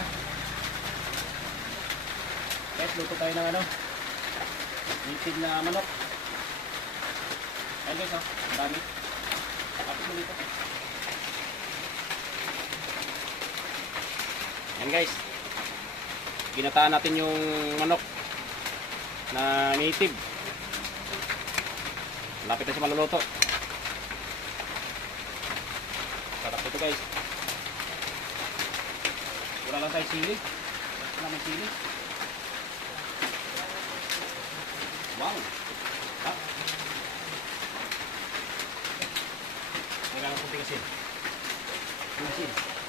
talaga. Guys, luto tayo ng ano, native na manok. Ayun guys, oh, ang dami. Tapos mo dito. Ayan guys, ginataan natin yung manok na native. Lapit na siya maluluto. Sarap ito guys. Wala lang tayo sili. Wala may sili. Wow. Ha? Wala lang kunting asin. Asin.